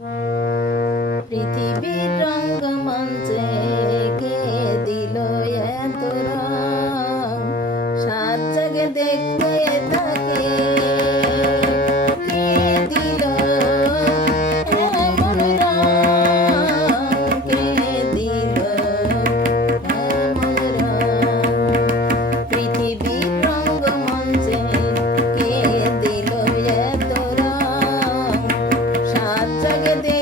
Bye. जगदे